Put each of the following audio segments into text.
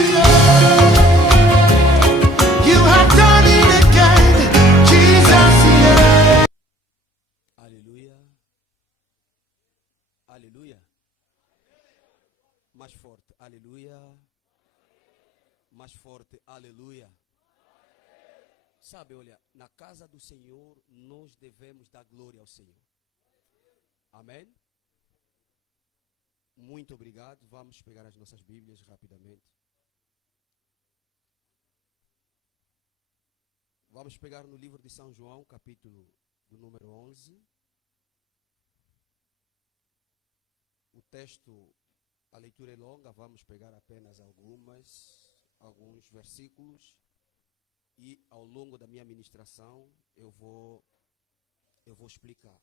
yeah. You have done it again, Jesus, yeah. Aleluia. Aleluia. Mais forte, aleluia. Mais forte, aleluia. Sabe, olha, na casa do Senhor, nós devemos dar glória ao Senhor. Amém? Muito obrigado. Vamos pegar as nossas Bíblias rapidamente. Vamos pegar no livro de São João, capítulo do número 11. O texto, a leitura é longa, vamos pegar apenas alguns versículos. E ao longo da minha ministração eu vou explicar.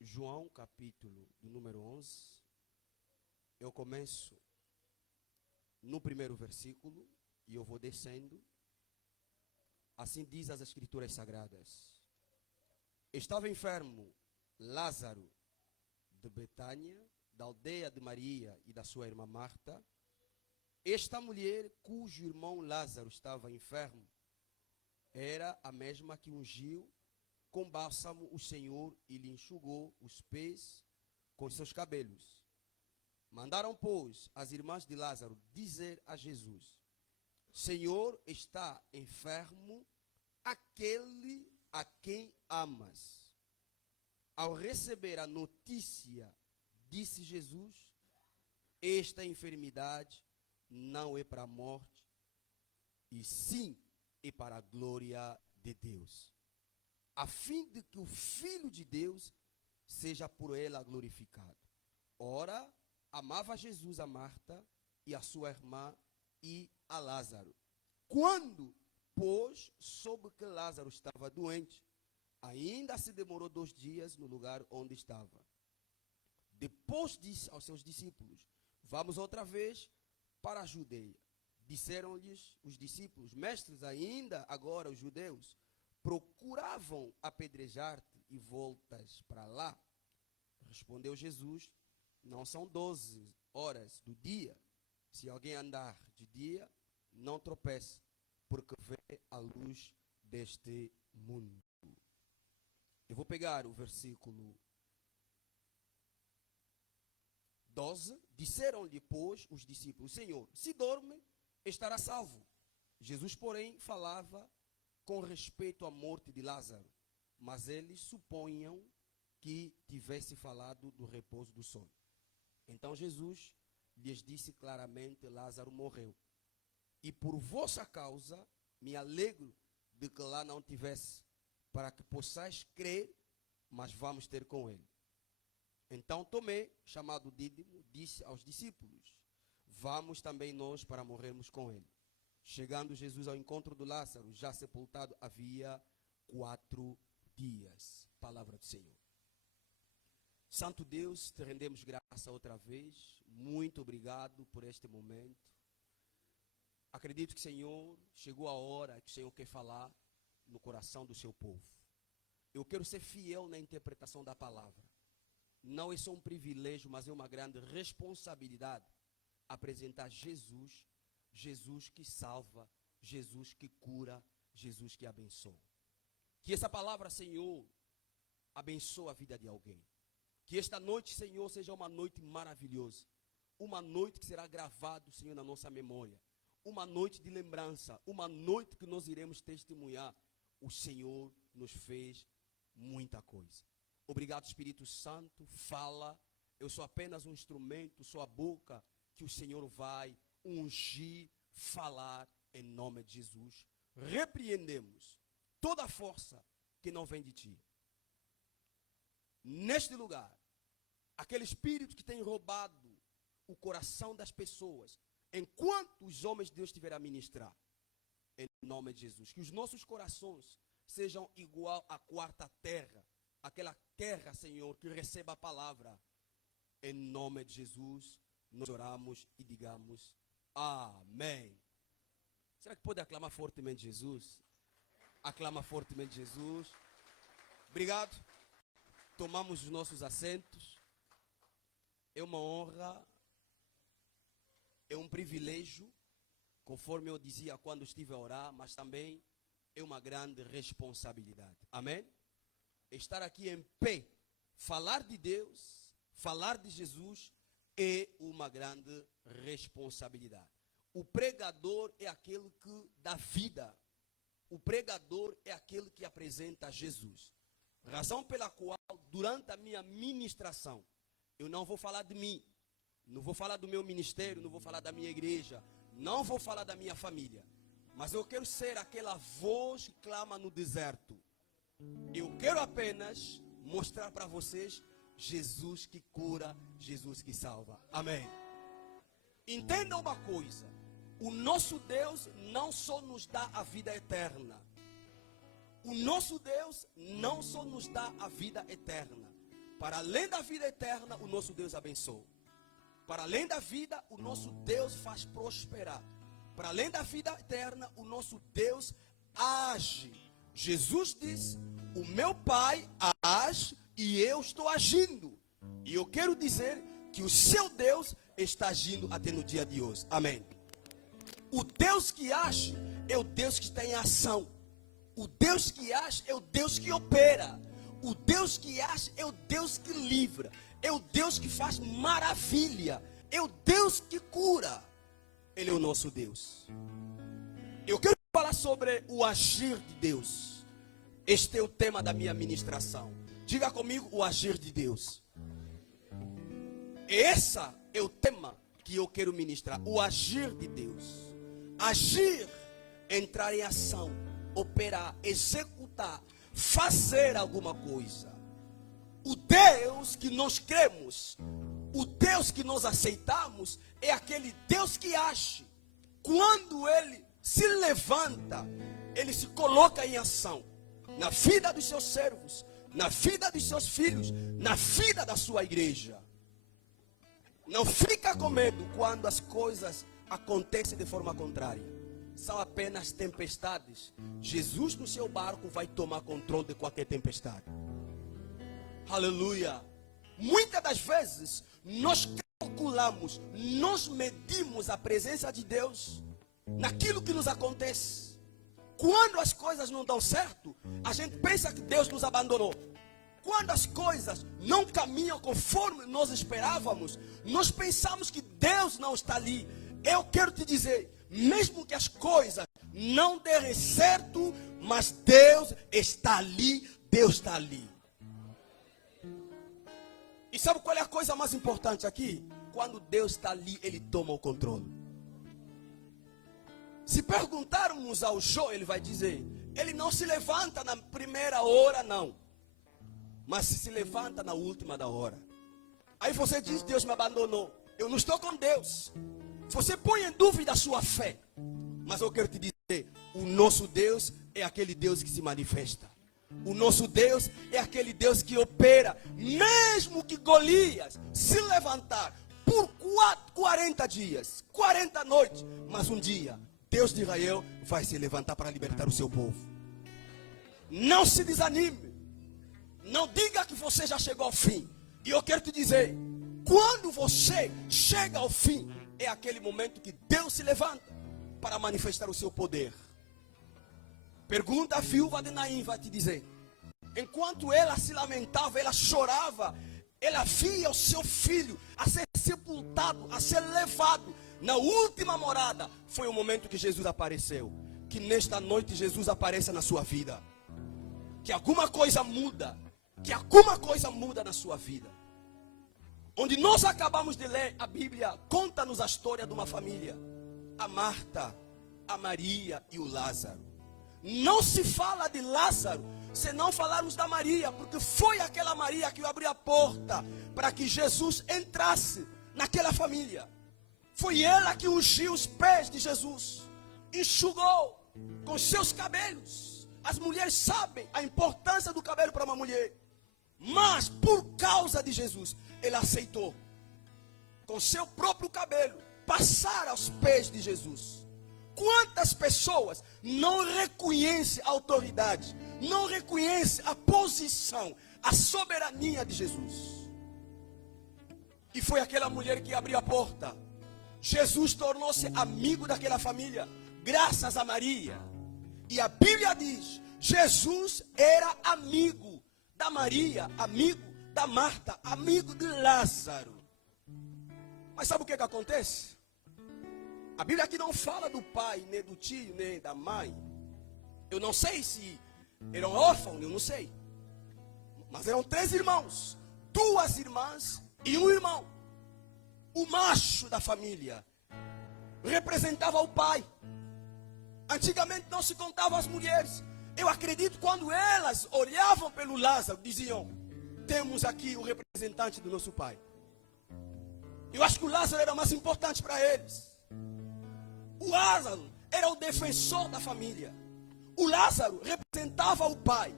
João, capítulo do número 11. Eu começo no primeiro versículo e eu vou descendo. Assim diz as Escrituras Sagradas. Estava enfermo Lázaro de Betânia, da aldeia de Maria e da sua irmã Marta. Esta mulher, cujo irmão Lázaro estava enfermo, era a mesma que ungiu com bálsamo o Senhor e lhe enxugou os pés com seus cabelos. Mandaram, pois, as irmãs de Lázaro dizer a Jesus: Senhor, está enfermo aquele a quem amas. Ao receber a notícia, disse Jesus: esta enfermidade não é para a morte, e sim é para a glória de Deus, a fim de que o Filho de Deus seja por ela glorificado. Ora, amava Jesus a Marta e a sua irmã e a Lázaro. Quando, pois, soube que Lázaro estava doente, ainda se demorou 2 dias no lugar onde estava. Depois disse aos seus discípulos: vamos outra vez para a Judeia. Disseram-lhes os discípulos: mestres, ainda agora os judeus procuravam apedrejar-te e voltas para lá. Respondeu Jesus: não são 12 horas do dia. Se alguém andar de dia, não tropece, porque vê a luz deste mundo. Eu vou pegar o versículo 12. Disseram-lhe, pois, os discípulos: Senhor, se dorme, estará salvo. Jesus, porém, falava com respeito à morte de Lázaro, mas eles supunham que tivesse falado do repouso do sono. Então Jesus lhes disse claramente: Lázaro morreu, e por vossa causa me alegro de que lá não tivesse, para que possais crer, mas vamos ter com ele. Então Tomé, chamado Dídimo, disse aos discípulos: vamos também nós para morrermos com ele. Chegando Jesus ao encontro do Lázaro, já sepultado havia 4 dias. Palavra do Senhor. Santo Deus, te rendemos graça outra vez. Muito obrigado por este momento. Acredito que, Senhor, chegou a hora que o Senhor quer falar no coração do seu povo. Eu quero ser fiel na interpretação da palavra. Não é só um privilégio, mas é uma grande responsabilidade apresentar Jesus, Jesus que salva, Jesus que cura, Jesus que abençoa. Que essa palavra, Senhor, abençoe a vida de alguém. Que esta noite, Senhor, seja uma noite maravilhosa. Uma noite que será gravada, Senhor, na nossa memória. Uma noite de lembrança. Uma noite que nós iremos testemunhar. O Senhor nos fez muita coisa. Obrigado, Espírito Santo. Fala. Eu sou apenas um instrumento, sou a boca que o Senhor vai ungir, falar em nome de Jesus. Repreendemos toda a força que não vem de ti. Neste lugar, aquele espírito que tem roubado o coração das pessoas, enquanto os homens de Deus estiverem a ministrar, em nome de Jesus, que os nossos corações sejam igual à 4ª terra, aquela terra, Senhor, que receba a palavra. Em nome de Jesus, nós oramos e digamos amém. Será que pode aclamar fortemente Jesus? Aclama fortemente Jesus. Obrigado. Tomamos os nossos assentos. É uma honra é um privilégio, conforme eu dizia quando estive a orar, mas também é uma grande responsabilidade. Amém? Estar aqui em pé, falar de Deus, falar de Jesus, é uma grande responsabilidade. O pregador é aquele que dá vida. O pregador é aquele que apresenta Jesus. Razão pela qual, durante a minha ministração, eu não vou falar de mim, não vou falar do meu ministério, não vou falar da minha igreja, não vou falar da minha família. Mas eu quero ser aquela voz que clama no deserto. Eu quero apenas mostrar para vocês Jesus que cura, Jesus que salva. Amém. Entenda uma coisa. O nosso Deus não só nos dá a vida eterna. O nosso Deus não só nos dá a vida eterna. Para além da vida eterna, o nosso Deus abençoa. Para além da vida, o nosso Deus faz prosperar. Para além da vida eterna, o nosso Deus age. Jesus diz: o meu Pai age e eu estou agindo. E eu quero dizer que o seu Deus está agindo até no dia de hoje. Amém. O Deus que age é o Deus que está em ação. O Deus que age é o Deus que opera. O Deus que age é o Deus que livra. É o Deus que faz maravilha. É o Deus que cura. Ele é o nosso Deus. Eu quero falar sobre o agir de Deus. Este é o tema da minha ministração. Diga comigo: o agir de Deus. Esse é o tema que eu quero ministrar. O agir de Deus. Agir, entrar em ação, operar, executar, fazer alguma coisa. O Deus que nós cremos, o Deus que nós aceitamos, é aquele Deus que age. Quando Ele se levanta, Ele se coloca em ação. Na vida dos seus servos, na vida dos seus filhos, na vida da sua igreja. Não fica com medo quando as coisas acontecem de forma contrária. São apenas tempestades. Jesus no seu barco vai tomar controle de qualquer tempestade. Aleluia. Muitas das vezes nós calculamos, nós medimos a presença de Deus naquilo que nos acontece. Quando as coisas não dão certo, a gente pensa que Deus nos abandonou. Quando as coisas não caminham conforme nós esperávamos, nós pensamos que Deus não está ali. Eu quero te dizer, mesmo que as coisas não derem certo, mas Deus está ali, Deus está ali. E sabe qual é a coisa mais importante aqui? Quando Deus está ali, Ele toma o controle. Se perguntarmos ao Jó, ele vai dizer: ele não se levanta na primeira hora, não, mas se levanta na última da hora. Aí você diz: Deus me abandonou. Eu não estou com Deus. Você põe em dúvida a sua fé. Mas eu quero te dizer, o nosso Deus é aquele Deus que se manifesta. O nosso Deus é aquele Deus que opera. Mesmo que Golias se levantar por 40 dias, 40 noites, mas um dia, Deus de Israel vai se levantar para libertar o seu povo. Não se desanime. Não diga que você já chegou ao fim. E eu quero te dizer, quando você chega ao fim, é aquele momento que Deus se levanta para manifestar o seu poder. Pergunta a viúva de Naim, vai te dizer. Enquanto ela se lamentava, ela chorava, ela via o seu filho a ser sepultado, a ser levado na última morada. Foi o momento que Jesus apareceu. Que nesta noite Jesus apareça na sua vida. Que alguma coisa muda. Que alguma coisa muda na sua vida. Onde nós acabamos de ler, a Bíblia conta-nos a história de uma família. A Marta, a Maria e o Lázaro. Não se fala de Lázaro se não falarmos da Maria, porque foi aquela Maria que abriu a porta para que Jesus entrasse naquela família. Foi ela que ungiu os pés de Jesus, enxugou com seus cabelos. As mulheres sabem a importância do cabelo para uma mulher, mas por causa de Jesus, ela aceitou com seu próprio cabelo passar aos pés de Jesus. Quantas pessoas não reconhecem a autoridade, não reconhecem a posição, a soberania de Jesus? E foi aquela mulher que abriu a porta. Jesus tornou-se amigo daquela família, graças a Maria. E a Bíblia diz, Jesus era amigo da Maria, amigo da Marta, amigo de Lázaro. Mas sabe o que acontece? A Bíblia aqui não fala do pai, nem do tio, nem da mãe. Eu não sei se eram órfãos, eu não sei. Mas eram 3 irmãos, 2 irmãs e um irmão. O macho da família representava o pai. Antigamente não se contavam as mulheres. Eu acredito quando elas olhavam pelo Lázaro, diziam, temos aqui o representante do nosso pai. Eu acho que o Lázaro era mais importante para eles. O Lázaro era o defensor da família. O Lázaro representava o pai.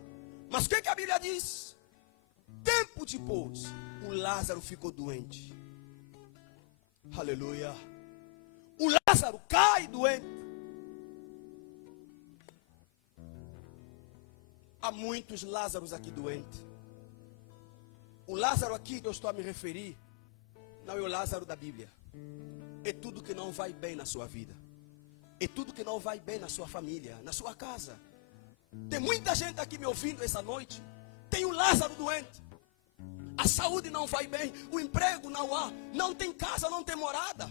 Mas o que a Bíblia diz? Tempo depois, o Lázaro ficou doente. Aleluia. O Lázaro cai doente. Há muitos Lázaros aqui doentes. O Lázaro aqui que eu estou a me referir não é o Lázaro da Bíblia. É tudo que não vai bem na sua vida. É tudo que não vai bem na sua família, na sua casa. Tem muita gente aqui me ouvindo essa noite. Tem um Lázaro doente. A saúde não vai bem, o emprego não há, não tem casa, não tem morada.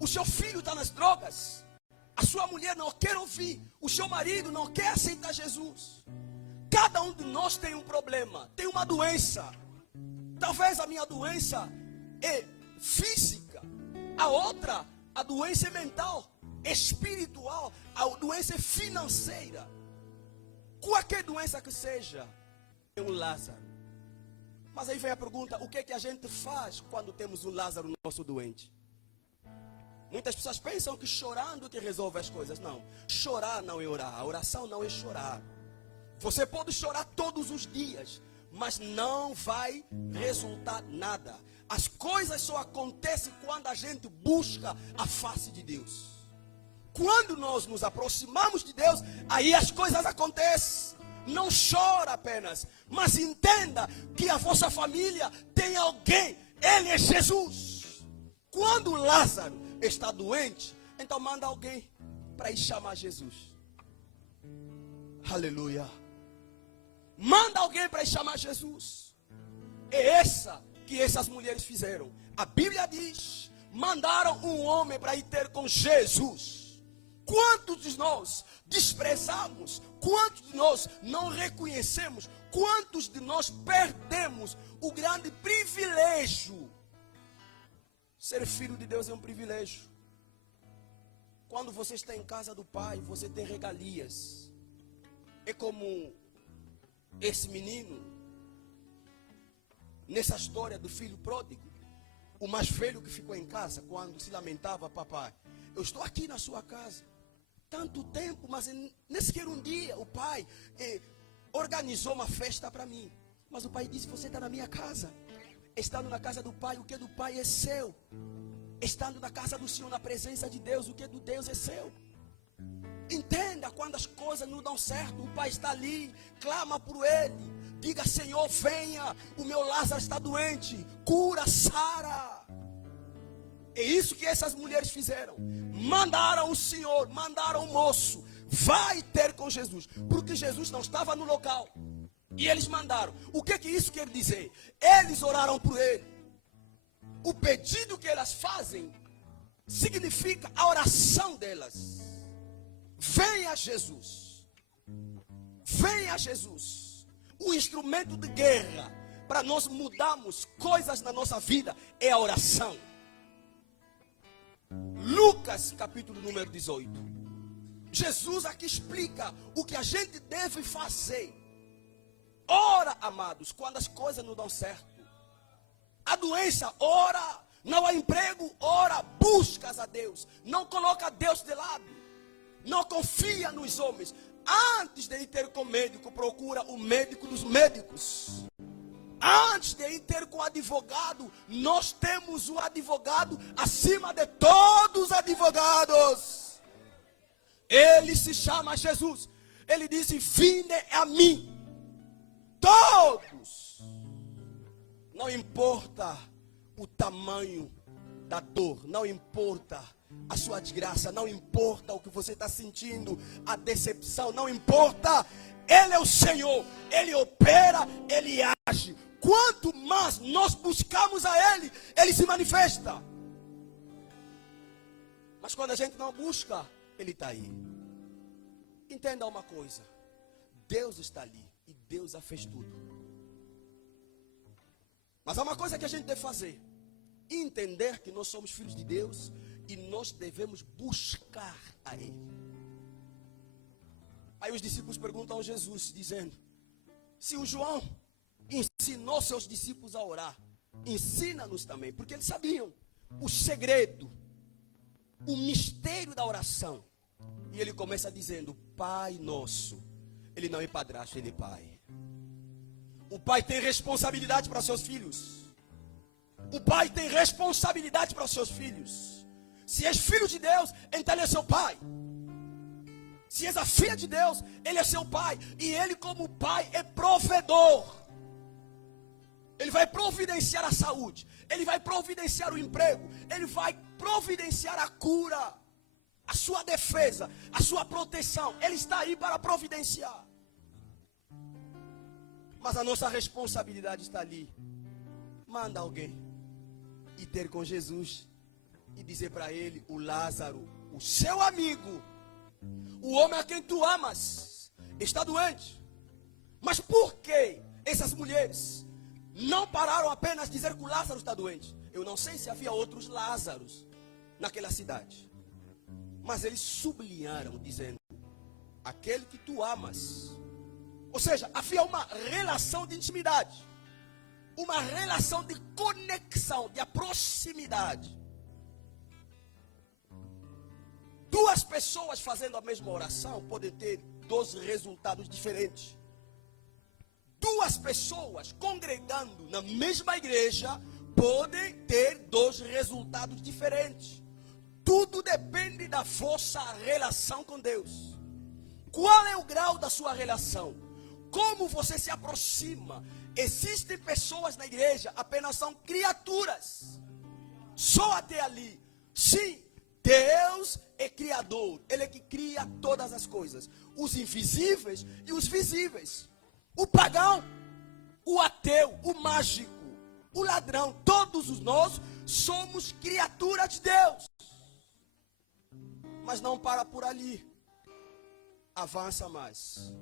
O seu filho está nas drogas. A sua mulher não quer ouvir. O seu marido não quer aceitar Jesus. Cada um de nós tem um problema, tem uma doença. Talvez a minha doença é física, a outra, a doença é mental, espiritual, a doença é financeira. Qualquer doença que seja, é um Lázaro. Mas aí vem a pergunta, o que é que a gente faz quando temos um Lázaro nosso doente? Muitas pessoas pensam que chorando que resolve as coisas. Não, chorar não é orar, a oração não é chorar. Você pode chorar todos os dias, mas não vai resultar nada. As coisas só acontecem quando a gente busca a face de Deus. Quando nós nos aproximamos de Deus, aí as coisas acontecem. Não chora apenas, mas entenda que a vossa família tem alguém, ele é Jesus. Quando Lázaro está doente, então manda alguém para ir chamar Jesus. Aleluia. Manda alguém para ir chamar Jesus. É essa que essas mulheres fizeram. A Bíblia diz, mandaram um homem para ir ter com Jesus. Quantos de nós desprezamos? Quantos de nós não reconhecemos? Quantos de nós perdemos o grande privilégio? Ser filho de Deus é um privilégio. Quando você está em casa do Pai, você tem regalias. É como esse menino, nessa história do filho pródigo, o mais velho que ficou em casa, quando se lamentava, papai, eu estou aqui na sua casa, tanto tempo, mas nem sequer um dia o pai organizou uma festa para mim. Mas o pai disse, você está na minha casa. Estando na casa do pai, o que é do pai é seu. Estando na casa do Senhor, na presença de Deus, o que é do Deus é seu. Entenda, quando as coisas não dão certo, o pai está ali, clama por ele. Diga, Senhor, venha, o meu Lázaro está doente, cura, sara. É isso que essas mulheres fizeram. Mandaram o Senhor, mandaram o moço, vai ter com Jesus, porque Jesus não estava no local. E eles mandaram. O que isso quer dizer? Eles oraram por ele. O pedido que elas fazem significa a oração delas. Venha Jesus. Venha Jesus. O instrumento de guerra para nós mudarmos coisas na nossa vida é a oração. Lucas capítulo número 18. Jesus aqui explica o que a gente deve fazer. Ora, amados, quando as coisas não dão certo. A doença, ora. Não há emprego, ora. Buscas a Deus. Não coloca Deus de lado. Não confia nos homens. Antes de ir ter com o médico, procura o médico dos médicos. Antes de ir ter com o advogado, nós temos o advogado acima de todos os advogados. Ele se chama Jesus. Ele disse, vinde a mim. Todos. Não importa o tamanho da dor, não importa a sua desgraça, não importa o que você está sentindo, a decepção, não importa. Ele é o Senhor, Ele opera, Ele age. Quanto mais nós buscamos a Ele, Ele se manifesta. Mas quando a gente não busca, Ele está aí. Entenda uma coisa: Deus está ali e Deus já fez tudo. Mas há uma coisa que a gente deve fazer: entender que nós somos filhos de Deus e nós devemos buscar a Ele. Aí os discípulos perguntam a Jesus, dizendo: se o João ensinou seus discípulos a orar, ensina-nos também. Porque eles sabiam o segredo, o mistério da oração. E ele começa dizendo: Pai nosso. Ele não é padrasto, ele é pai. O pai tem responsabilidade para seus filhos. O pai tem responsabilidade para os seus filhos. Se és filho de Deus, então ele é seu pai. Se és a filha de Deus, ele é seu pai. E ele, como pai, é provedor. Ele vai providenciar a saúde. Ele vai providenciar o emprego. Ele vai providenciar a cura, a sua defesa, a sua proteção. Ele está aí para providenciar. Mas a nossa responsabilidade está ali. Manda alguém ir ter com Jesus e dizer para ele: o Lázaro, o seu amigo, o homem a quem tu amas, está doente. Mas por que essas mulheres não pararam apenas de dizer que o Lázaro está doente? Eu não sei se havia outros Lázaros naquela cidade, mas eles sublinharam dizendo: aquele que tu amas. Ou seja, havia uma relação de intimidade, uma relação de conexão, de proximidade. Duas pessoas fazendo a mesma oração podem ter dois resultados diferentes. Duas pessoas congregando na mesma igreja podem ter dois resultados diferentes. Tudo depende da vossa relação com Deus. Qual é o grau da sua relação? Como você se aproxima? Existem pessoas na igreja, apenas são criaturas. Só até ali. Sim, Deus é criador. Ele é que cria todas as coisas. Os invisíveis e os visíveis. O pagão, o ateu, o mágico, o ladrão. Todos nós somos criaturas de Deus. Mas não para por ali. Avança mais.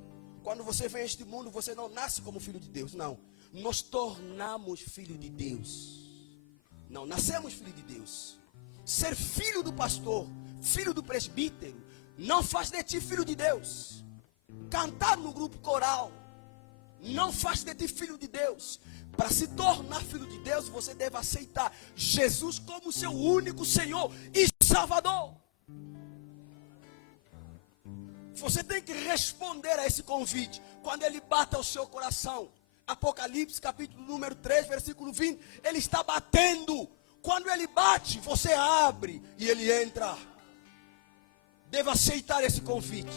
Quando você vem a este mundo, você não nasce como filho de Deus. Não. Nós tornamos filho de Deus. Não, nascemos filho de Deus. Ser filho do pastor, filho do presbítero, não faz de ti filho de Deus. Cantar no grupo coral não faz de ti filho de Deus. Para se tornar filho de Deus, você deve aceitar Jesus como seu único Senhor e Salvador. Você tem que responder a esse convite quando ele bate ao seu coração. Apocalipse capítulo número 3, versículo 20. Ele está batendo. Quando ele bate, você abre e ele entra. Deve aceitar esse convite.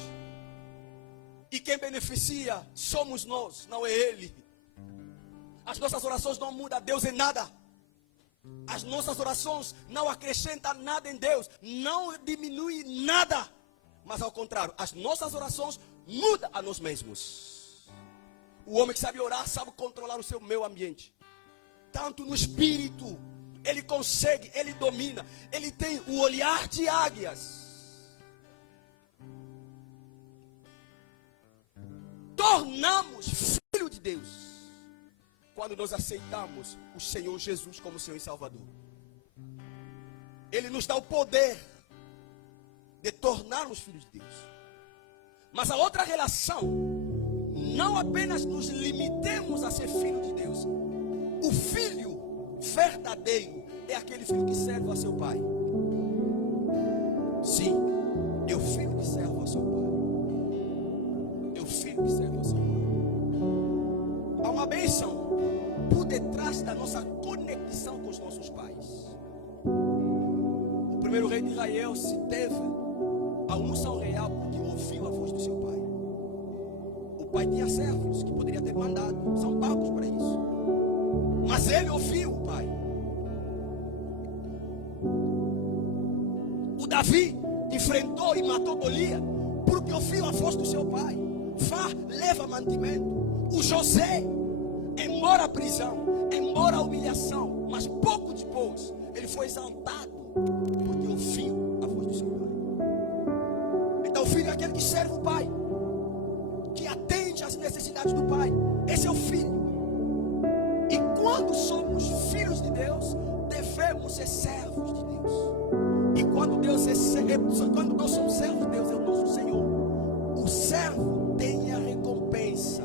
E quem beneficia somos nós, não é ele. As nossas orações não mudam Deus em nada. As nossas orações não acrescentam nada em Deus. Não diminui nada. Mas ao contrário, as nossas orações mudam a nós mesmos. O homem que sabe orar, sabe controlar o seu meio ambiente. Tanto no espírito, ele consegue, ele domina. Ele tem o olhar de águias. Tornamos filho de Deus quando nós aceitamos o Senhor Jesus como Senhor e Salvador. Ele nos dá o poder de tornarmos filhos de Deus. Mas a outra relação, não apenas nos limitemos a ser filho de Deus. O filho verdadeiro é aquele filho que serve a seu pai. Sim, é o filho que serve ao seu pai. É o filho que serve ao seu pai. Há uma bênção por detrás da nossa conexão com os nossos pais. O primeiro rei de Israel se teve a unção real porque ouviu a voz do seu pai. O pai tinha servos que poderia ter mandado, são pagos para isso. Mas ele ouviu o pai. Davi enfrentou e matou Golias porque ouviu a voz do seu pai. Vá, leva mantimento. O José, embora a prisão, embora a humilhação, mas pouco depois ele foi exaltado porque ouviu a voz do seu pai. Então o filho é aquele que serve o pai, que atende às necessidades do pai. Esse é o filho. E quando somos filhos de Deus, devemos ser servos de Deus. E quando nós somos servos de Deus, é o nosso Senhor. O servo tem a recompensa.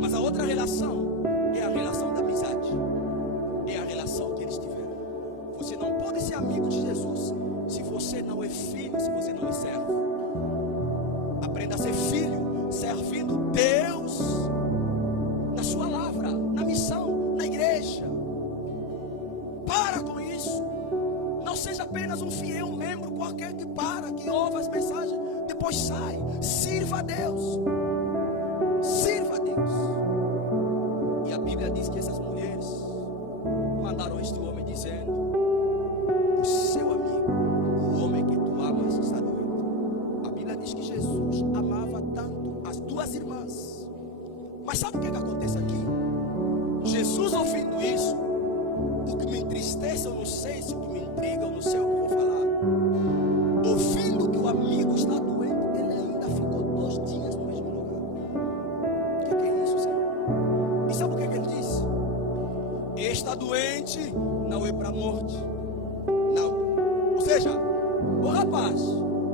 Mas a outra relação é a relação da amizade. É a relação que eles tiveram. Você não pode ser amigo de Jesus se você não é filho, se você não é servo. Aprenda a ser filho, servindo Deus na sua lavra, na missão, na igreja. Para com isso. Não seja apenas um fiel membro qualquer que que ouve as mensagens, depois sai. Sirva a Deus. Sirva a Deus. E a Bíblia diz que essas mulheres mandaram este homem dizendo: o seu amigo, o homem que tu amas, está doente. A Bíblia diz que Jesus amava tanto as duas irmãs. Mas sabe o que acontece aqui? Jesus, ouvindo isso, o que me entristece, eu não sei, se o que me intriga, eu não sei o que eu vou falar. Ouvindo que o amigo está doente, ele ainda ficou 2 dias no mesmo lugar. O que é isso, Senhor? E sabe o que ele disse? Está doente não é para a morte. Não. Ou seja, o rapaz,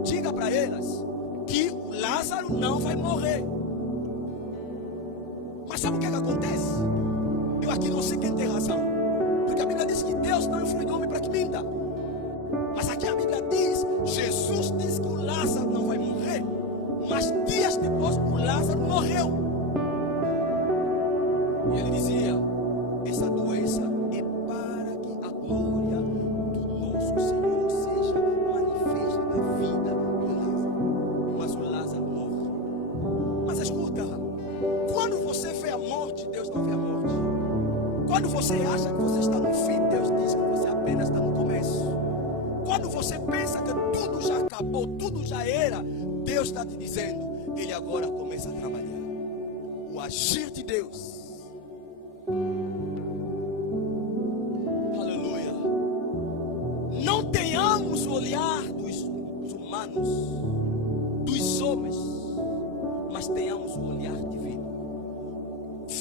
diga para elas que o Lázaro não vai morrer. Mas sabe o que acontece? Eu aqui não sei quem tem razão. Porque a Bíblia diz que Deus não influi no homem para que minta. Mas aqui a Bíblia diz, Jesus diz que o Lázaro não vai morrer. Mas dias depois o Lázaro morreu. E ele dizia: essa doença é para que a glória do nosso Senhor seja manifesta na vida de Lázaro. Mas o Lázaro morre. Mas escuta, quando você vê a morte, Deus não vê a morte. Quando você acha que você está no fim, Deus diz que você apenas está no começo. Quando você pensa que tudo já acabou, tudo já era, Deus está te dizendo, Ele agora começa a trabalhar. O agir de Deus. Aleluia. Não tenhamos o olhar dos humanos, dos homens, mas tenhamos o olhar divino.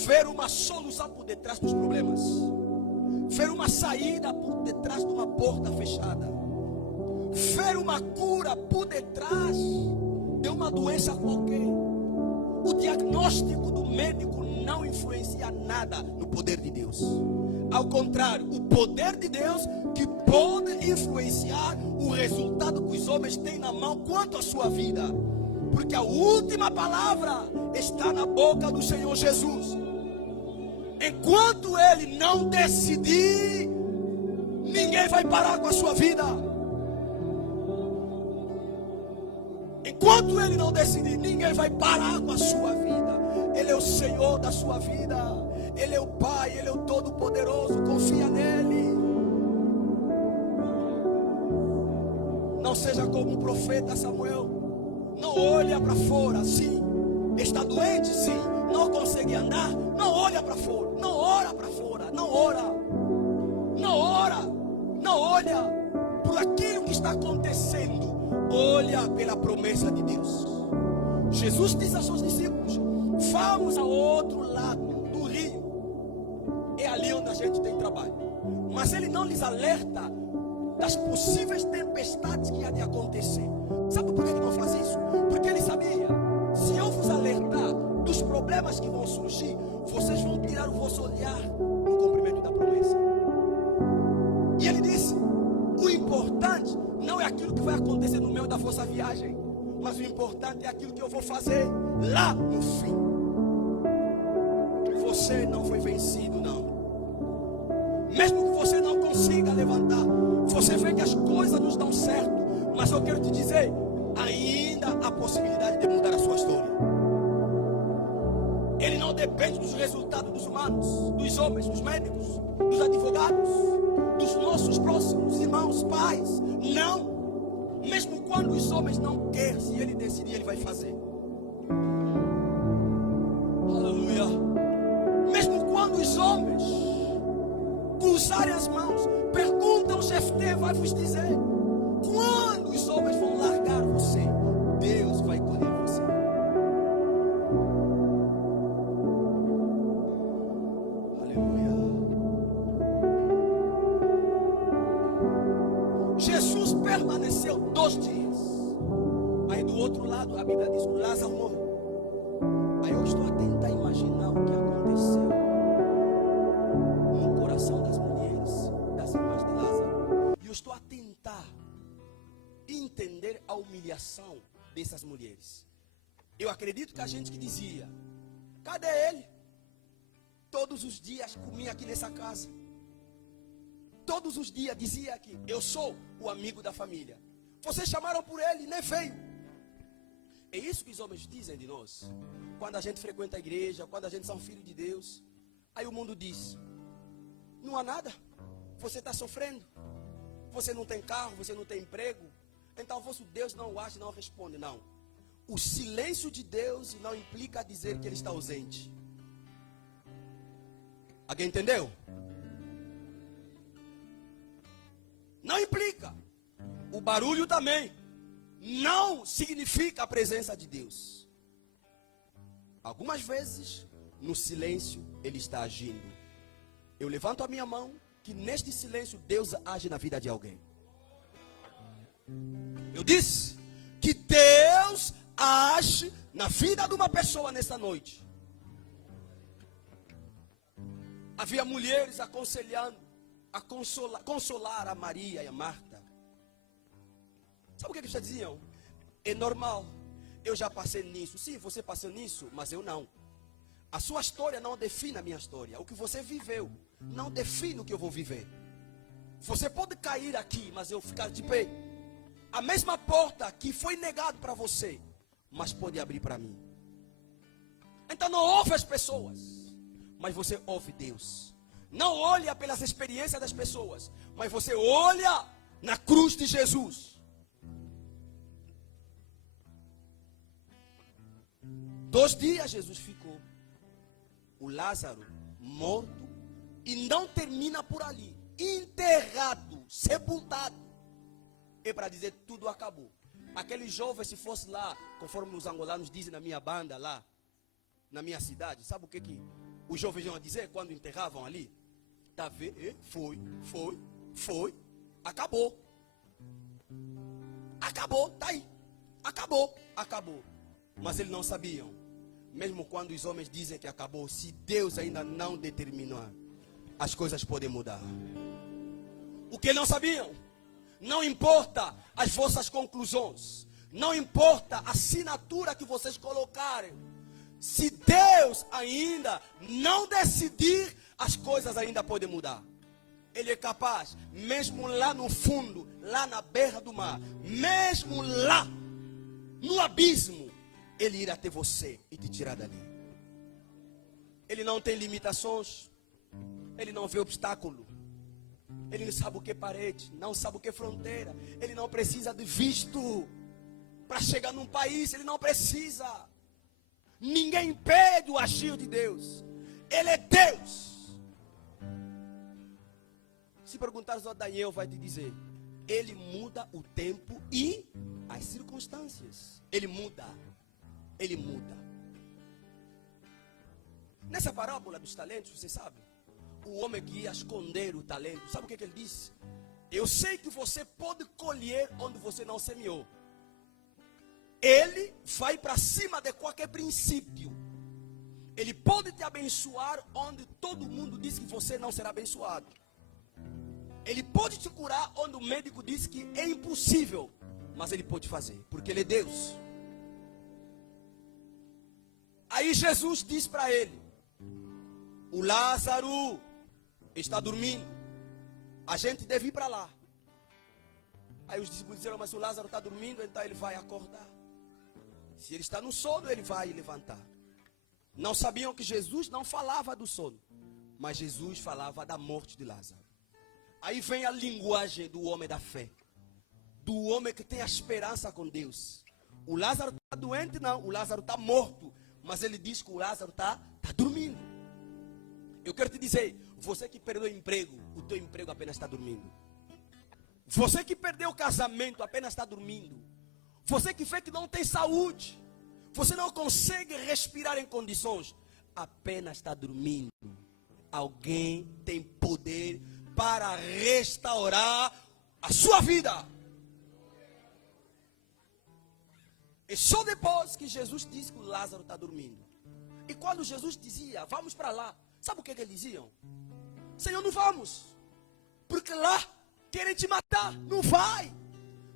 Ver uma solução por detrás dos problemas. Ver uma saída por detrás de uma porta fechada. Ver uma cura por detrás de uma doença qualquer. O diagnóstico do médico não influencia nada no poder de Deus. Ao contrário, o poder de Deus que pode influenciar o resultado que os homens têm na mão quanto à sua vida. Porque a última palavra está na boca do Senhor Jesus. Enquanto Ele não decidir, ninguém vai parar com a sua vida. Enquanto Ele não decidir, ninguém vai parar com a sua vida. Ele é o Senhor da sua vida. Ele é o Pai, Ele é o Todo-Poderoso. Confia nele. Não seja como o profeta Samuel. Não olha para fora, sim. Está doente, sim. Não consegue andar, não olha para fora. Não ora para fora, não ora. Não ora, não olha por aquilo que está acontecendo. Olha pela promessa de Deus. Jesus disse aos seus discípulos: vamos ao outro lado do rio. É ali onde a gente tem trabalho. Mas Ele não lhes alerta das possíveis tempestades que há de acontecer. Sabe por que Ele não faz isso? Porque Ele sabia: se eu vos alertar dos problemas que vão surgir, vocês vão tirar o vosso olhar no cumprimento da promessa. E Ele disse: o importante não é aquilo que vai acontecer no meio da vossa viagem, mas o importante é aquilo que eu vou fazer lá no fim. Você não foi vencido, não. Mesmo que você não consiga levantar, você vê que as coisas não dão certo, mas eu quero te dizer, ainda há possibilidade de mudar a sua história. Ele não depende dos resultados dos humanos, dos homens, dos médicos, dos advogados, dos os nossos próximos irmãos, pais. Não. Mesmo quando os homens não querem, se ele decidir, ele vai fazer. Aleluia. Mesmo quando os homens cruzarem as mãos, perguntam, o Jefté vai vos dizer. Quando os homens vão largar você, Deus vai colher você. Aleluia. Jesus permaneceu 2 dias. Aí do outro lado a Bíblia diz que Lázaro morreu. Aí eu estou a tentar imaginar o que aconteceu no coração das mulheres, das irmãs de Lázaro. E eu estou a tentar entender a humilhação dessas mulheres. Eu acredito que a gente que dizia: cadê ele? Todos os dias comia aqui nessa casa. Todos os dias dizia que eu sou o amigo da família. Vocês chamaram por ele e nem veio. É isso que os homens dizem de nós. Quando a gente frequenta a igreja, quando a gente são filhos de Deus. Aí o mundo diz: não há nada. Você está sofrendo. Você não tem carro, você não tem emprego. Então vosso Deus não age, não responde. Não. O silêncio de Deus não implica dizer que ele está ausente. Alguém entendeu? Não implica. O barulho também não significa a presença de Deus. Algumas vezes, no silêncio, ele está agindo. Eu levanto a minha mão, que neste silêncio Deus age na vida de alguém. Eu disse que Deus age na vida de uma pessoa nessa noite. Havia mulheres aconselhando, a consolar a Maria e a Marta. Sabe o que eles diziam? É normal, eu já passei nisso. Sim, você passou nisso, mas eu não. A sua história não define a minha história. O que você viveu não define o que eu vou viver. Você pode cair aqui, mas eu ficar de pé. A mesma porta que foi negado para você, mas pode abrir para mim. Então não ouve as pessoas, mas você ouve Deus. Não olha pelas experiências das pessoas, mas você olha na cruz de Jesus. 2 dias Jesus ficou. O Lázaro morto. E não termina por ali. Enterrado, sepultado. É para dizer tudo acabou. Aquele jovem, se fosse lá, conforme os angolanos dizem na minha banda lá, na minha cidade, sabe o que os jovens iam dizer quando enterravam ali? Tá vendo? Foi. Acabou. Acabou, tá aí. Acabou. Mas eles não sabiam. Mesmo quando os homens dizem que acabou, se Deus ainda não determinar, as coisas podem mudar. O que eles não sabiam? Não importa as vossas conclusões. Não importa a assinatura que vocês colocarem. Se Deus ainda não decidir, as coisas ainda podem mudar. Ele é capaz, mesmo lá no fundo, lá na beira do mar, mesmo lá, no abismo, Ele irá até você e te tirar dali. Ele não tem limitações. Ele não vê obstáculo. Ele não sabe o que é parede, não sabe o que é fronteira. Ele não precisa de visto para chegar num país. Ele não precisa. Ninguém impede o agir de Deus. Ele é Deus. Se perguntares ao Daniel, vai te dizer: Ele muda o tempo e as circunstâncias. Ele muda. Nessa parábola dos talentos, você sabe? O homem que ia esconder o talento, sabe o que ele disse? Eu sei que você pode colher onde você não semeou. Ele vai para cima de qualquer princípio. Ele pode te abençoar onde todo mundo diz que você não será abençoado. Ele pode te curar onde o médico diz que é impossível. Mas ele pode fazer, porque ele é Deus. Aí Jesus diz para ele: o Lázaro está dormindo. A gente deve ir para lá. Aí os discípulos disseram: mas o Lázaro está dormindo, então ele vai acordar. Se ele está no sono, ele vai levantar. Não sabiam que Jesus não falava do sono, mas Jesus falava da morte de Lázaro. Aí vem a linguagem do homem da fé. Do homem que tem a esperança com Deus. O Lázaro está doente? Não, o Lázaro está morto. Mas ele diz que o Lázaro está dormindo. Eu quero te dizer, você que perdeu o emprego, o teu emprego apenas está dormindo. Você que perdeu o casamento, apenas está dormindo. Você que vê que não tem saúde, você não consegue respirar em condições, apenas está dormindo. Alguém tem poder para restaurar a sua vida. E só depois que Jesus disse que o Lázaro está dormindo. E quando Jesus dizia, vamos para lá, sabe o que eles diziam? Senhor, não vamos, porque lá querem te matar. Não vai.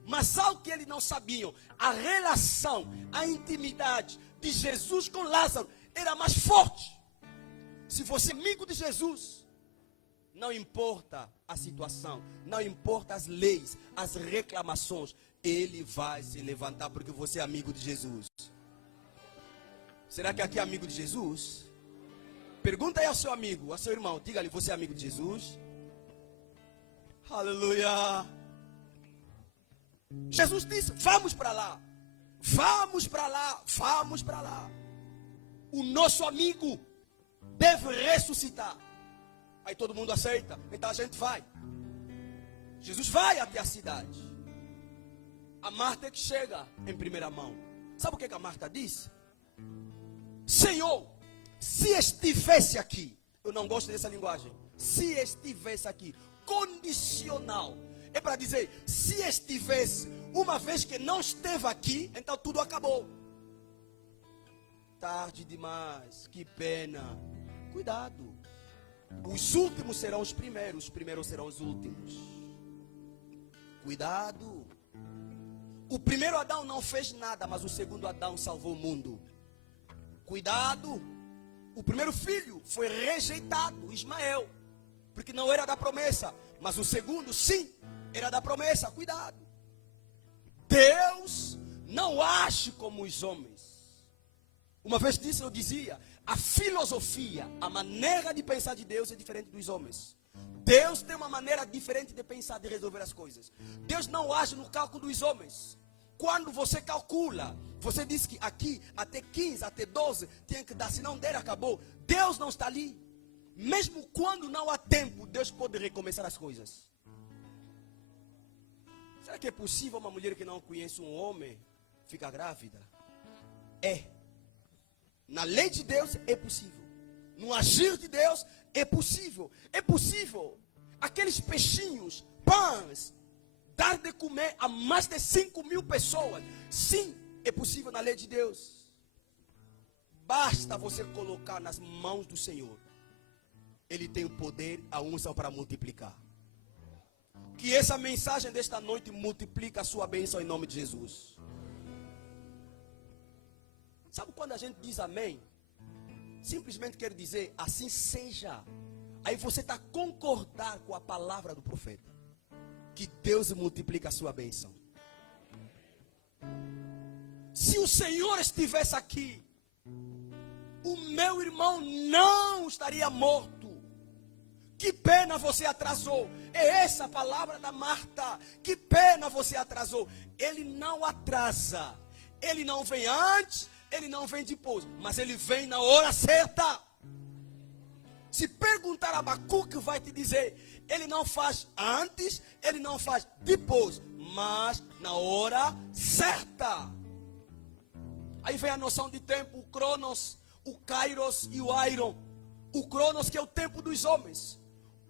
Mas algo que eles não sabiam, a relação, a intimidade de Jesus com Lázaro era mais forte. Se você é amigo de Jesus, não importa a situação, não importa as leis, as reclamações, ele vai se levantar porque você é amigo de Jesus. Será que aqui é amigo de Jesus? Pergunta aí ao seu amigo, ao seu irmão, diga-lhe, você é amigo de Jesus? Aleluia! Jesus disse, vamos para lá. Vamos para lá, vamos para lá. O nosso amigo deve ressuscitar. Aí todo mundo aceita, então a gente vai. Jesus vai até a cidade. A Marta é que chega em primeira mão. Sabe o que a Marta disse? Senhor, se estivesse aqui, eu não gosto dessa linguagem. Se estivesse aqui, condicional. É para dizer, se estivesse, uma vez que não esteve aqui, então tudo acabou. Tarde demais, que pena. Cuidado. Os últimos serão os primeiros serão os últimos. Cuidado. O primeiro Adão não fez nada, mas o segundo Adão salvou o mundo. Cuidado. O primeiro filho foi rejeitado, Ismael, porque não era da promessa. Mas o segundo, sim, era da promessa. Cuidado. Deus não age como os homens. Uma vez disso eu dizia, a filosofia, a maneira de pensar de Deus é diferente dos homens. Deus tem uma maneira diferente de pensar, de resolver as coisas. Deus não age no cálculo dos homens. Quando você calcula, você diz que aqui até 15, até 12 tem que dar, se não der acabou. Deus não está ali. Mesmo quando não há tempo, Deus pode recomeçar as coisas. Será que é possível uma mulher que não conhece um homem ficar grávida? É. Na lei de Deus é possível. No agir de Deus é possível. É possível. Aqueles peixinhos, pães, dar de comer a mais de 5.000 pessoas. Sim, é possível na lei de Deus. Basta você colocar nas mãos do Senhor. Ele tem o poder, a unção para multiplicar. Que essa mensagem desta noite multiplique a sua bênção em nome de Jesus. Sabe quando a gente diz amém? Simplesmente quer dizer, assim seja. Aí você está concordar com a palavra do profeta. Que Deus multiplique a sua bênção. Se o Senhor estivesse aqui, o meu irmão não estaria morto. Que pena você atrasou. É essa a palavra da Marta. Que pena você atrasou. Ele não atrasa. Ele não vem antes, ele não vem depois. Mas ele vem na hora certa. Se perguntar a Abacuque, vai te dizer, ele não faz antes, ele não faz depois, mas na hora certa. Aí vem a noção de tempo, o Cronos, o Kairos e o Airon. O Cronos que é o tempo dos homens.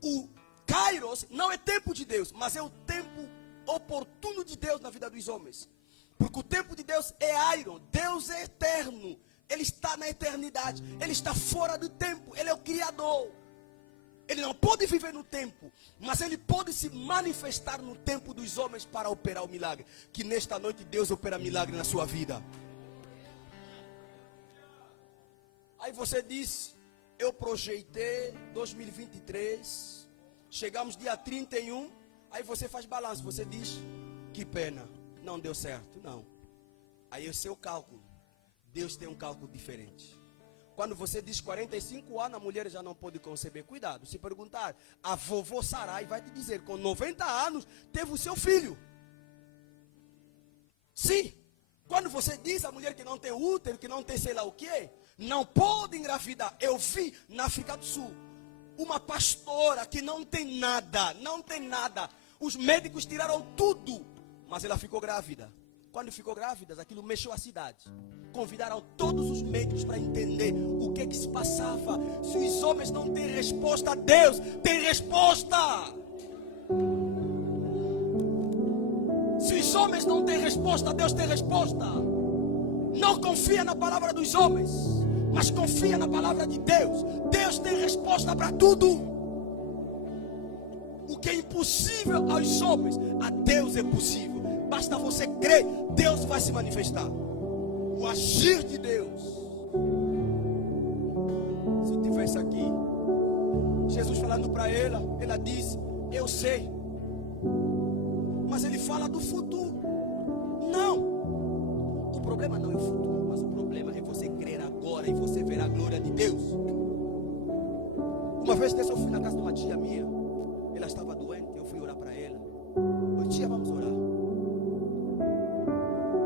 O Kairos não é tempo de Deus, mas é o tempo oportuno de Deus na vida dos homens. Porque o tempo de Deus é Airon, Deus é eterno. Ele está na eternidade, ele está fora do tempo, ele é o Criador. Ele não pode viver no tempo, mas ele pode se manifestar no tempo dos homens para operar o milagre. Que nesta noite Deus opera milagre na sua vida. Aí você diz, eu projetei 2023, chegamos dia 31, aí você faz balanço, você diz, que pena, não deu certo, não. Aí é o seu cálculo. Deus tem um cálculo diferente. Quando você diz 45 anos, a mulher já não pode conceber. Cuidado, se perguntar, a vovó Sarai vai te dizer, com 90 anos, teve o seu filho. Sim, quando você diz a mulher que não tem útero, que não tem sei lá o que, não pode engravidar. Eu vi na África do Sul, uma pastora que não tem nada, Os médicos tiraram tudo, mas ela ficou grávida. Quando ficou grávida, aquilo mexeu a cidade. Convidaram todos os médicos para entender o que se passava. Se os homens não têm resposta, Deus tem resposta. Se os homens não têm resposta, Deus tem resposta. Não confia na palavra dos homens, mas confia na palavra de Deus. Deus tem resposta para tudo. O que é impossível aos homens, a Deus é possível. Basta você crer, Deus vai se manifestar. O agir de Deus. Se eu tivesse aqui, Jesus falando para ela, ela diz, eu sei. Mas ele fala do futuro. Não. O problema não é o futuro, mas o problema é você crer agora e você ver a glória de Deus. Uma vez dessa eu fui na casa de uma tia minha. Ela estava doente, eu fui orar para ela. Eu disse, tia, vamos orar.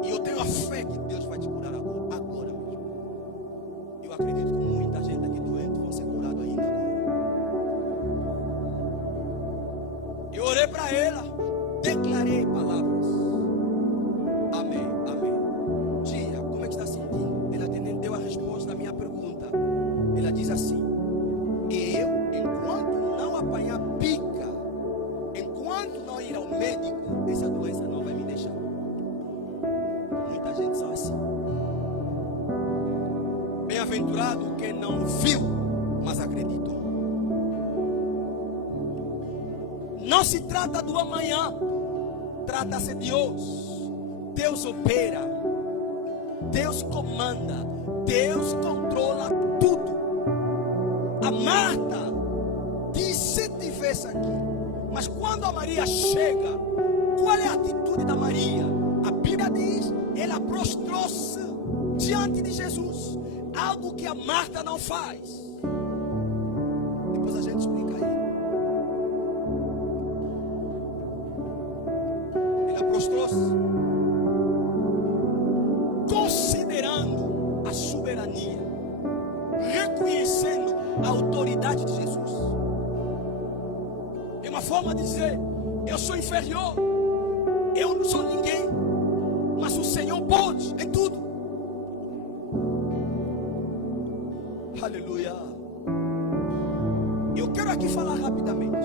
E eu tenho a fé que Deus vai te curar agora mesmo. Eu acredito que muita gente aqui doente vai ser curado ainda agora. Eu orei para ela, declarei palavras. Amém, amém. Tia, como é que está sentindo? Ela deu a resposta à minha pergunta. Ela diz assim, enquanto não apanhar pica, enquanto não ir ao médico, essa doença não vai me deixar. Muita gente são assim. Bem-aventurado quem não viu, mas acreditou. Não se trata do amanhã, trata-se de hoje. Deus opera, Deus comanda, Deus controla tudo. A Marta disse, se tivesse aqui. Mas quando a Maria chega, qual é a atitude da Maria? A Bíblia diz, ela prostrou-se diante de Jesus. Algo que a Marta não faz. Depois a gente explica aí. Ela prostrou-se, considerando a soberania, reconhecendo a autoridade de Jesus. É uma forma de dizer, eu sou inferior, eu não sou ninguém, mas o Senhor pode em tudo. Aleluia. Eu quero aqui falar rapidamente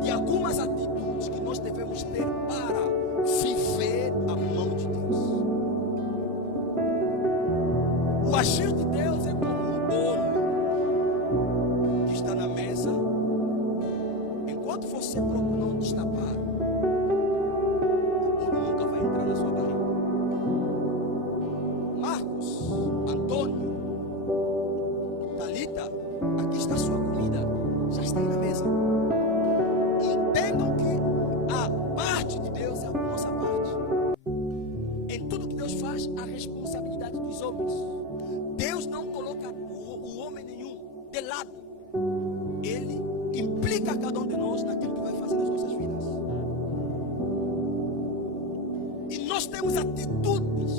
de algumas atitudes que nós devemos ter para viver a mão de Deus. O agir de Deus é como um bolo que está na mesa. Enquanto você procura não destapar, o bolo nunca vai entrar na sua barriga. Marcos, Antônio, Talita, aqui está a sua comida, já está aí na mesa. Entendam que a parte de Deus é a nossa parte. Em tudo que Deus faz, a responsabilidade dos homens. Deus não coloca o homem nenhum de lado. Ele implica cada um de nós naquilo que vai fazer nas nossas vidas. E nós temos atitudes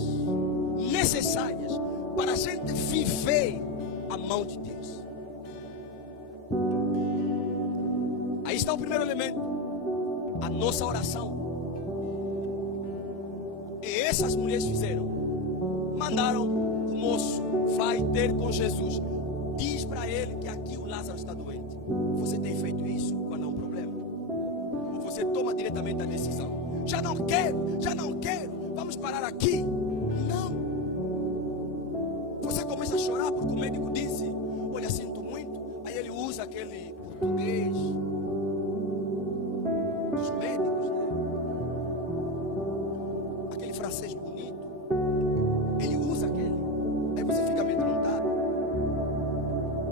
necessárias para a gente viver a mão de Deus. Aí está o primeiro elemento, a nossa oração. E essas mulheres fizeram, mandaram o moço, vai ter com Jesus, diz para ele que aqui o Lázaro está doente. Você tem feito isso quando é um problema? Ou você toma diretamente a decisão? Já não quero, vamos parar aqui. Não. Você começa a chorar porque o médico disse, olha, sinto muito. Aí ele usa aquele português dos médicos, né? Aquele francês bonito. Ele usa aquele. Aí você fica amedrontado.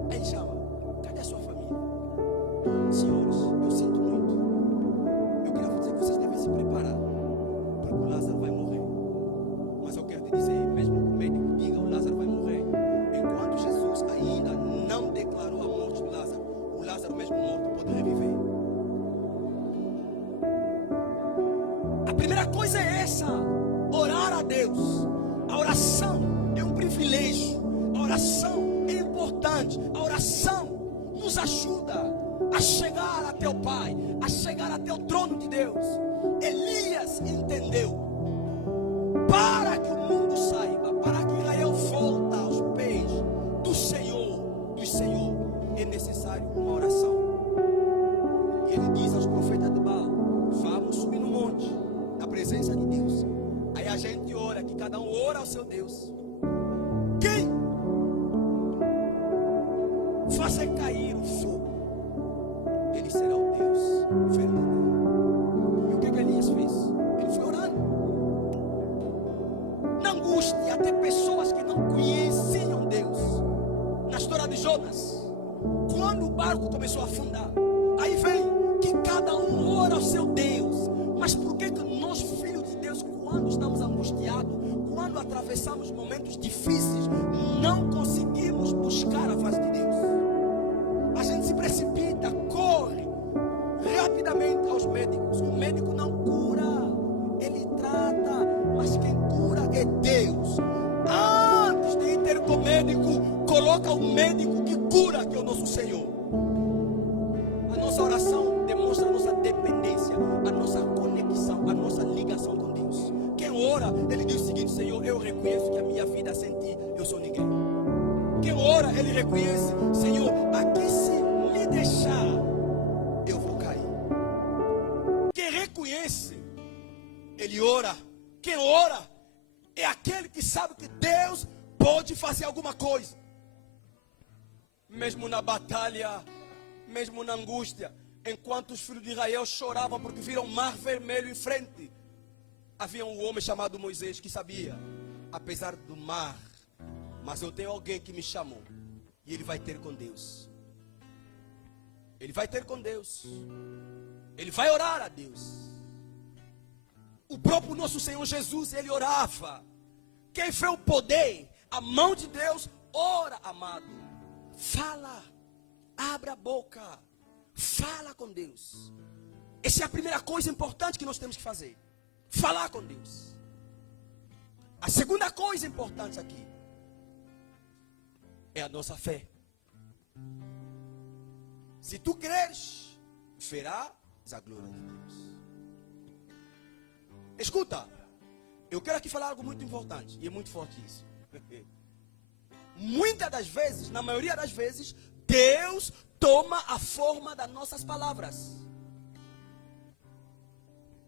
Aí chama, cadê a sua família? Senhores, eu sinto muito. Eu queria dizer que vocês devem se preparar, porque o Lázaro vai morrer. Mas eu quero te dizer, mesmo que o médico diga o Lázaro vai morrer, enquanto a Deus. A oração é um privilégio. A oração é importante. A oração nos ajuda a chegar até o Pai, a chegar até o trono de Deus. Elias entendeu. Para que o mundo saiba, para que Israel volte aos pés do Senhor, é necessário uma oração. E ele diz aos profetas de Baal: vamos subir no monte, na presença de Deus. Aí a gente ora, que cada um ora ao seu Deus. Quem fazer cair o fogo, ele será o Deus verdadeiro. E o que Elias fez? Ele foi orando. Na angústia, até pessoas que não conheciam Deus. Na história de Jonas, quando o barco começou a afundar, aí vem que cada um ora ao seu Deus. Mas por que nós, filhos de Deus, quando estamos angustiados, quando atravessamos momentos difíceis, não conseguimos buscar a face de Deus? A gente se precipita, corre rapidamente aos médicos. O médico não cura, ele trata, mas quem cura é Deus. Antes de ir ter com o médico, coloca o médico que cura, que é o nosso Senhor. A nossa oração demonstra a nossa dependência, a nossa conexão, a nossa ligação com Deus. Quem ora, ele diz o seguinte: Senhor, eu reconheço que a minha vida sem ti, eu sou ninguém. Quem ora, ele reconhece: Senhor, aqui se me deixar, eu vou cair. Quem reconhece, ele ora. Quem ora é aquele que sabe que Deus pode fazer alguma coisa. Mesmo na batalha, mesmo na angústia, enquanto os filhos de Israel choravam porque viram o mar vermelho em frente, havia um homem chamado Moisés que sabia: apesar do mar, mas eu tenho alguém que me chamou, e ele vai ter com Deus. Ele vai ter com Deus. Ele vai orar a Deus. O próprio nosso Senhor Jesus, ele orava. Quem vê o poder, a mão de Deus, ora, amado. Fala, abre a boca, fala com Deus. Essa é a primeira coisa importante que nós temos que fazer: falar com Deus. A segunda coisa importante aqui é a nossa fé. Se tu creres, verás a glória de Deus. Escuta, eu quero aqui falar algo muito importante, e é muito forte isso. Muitas das vezes, na maioria das vezes, Deus toma a forma das nossas palavras.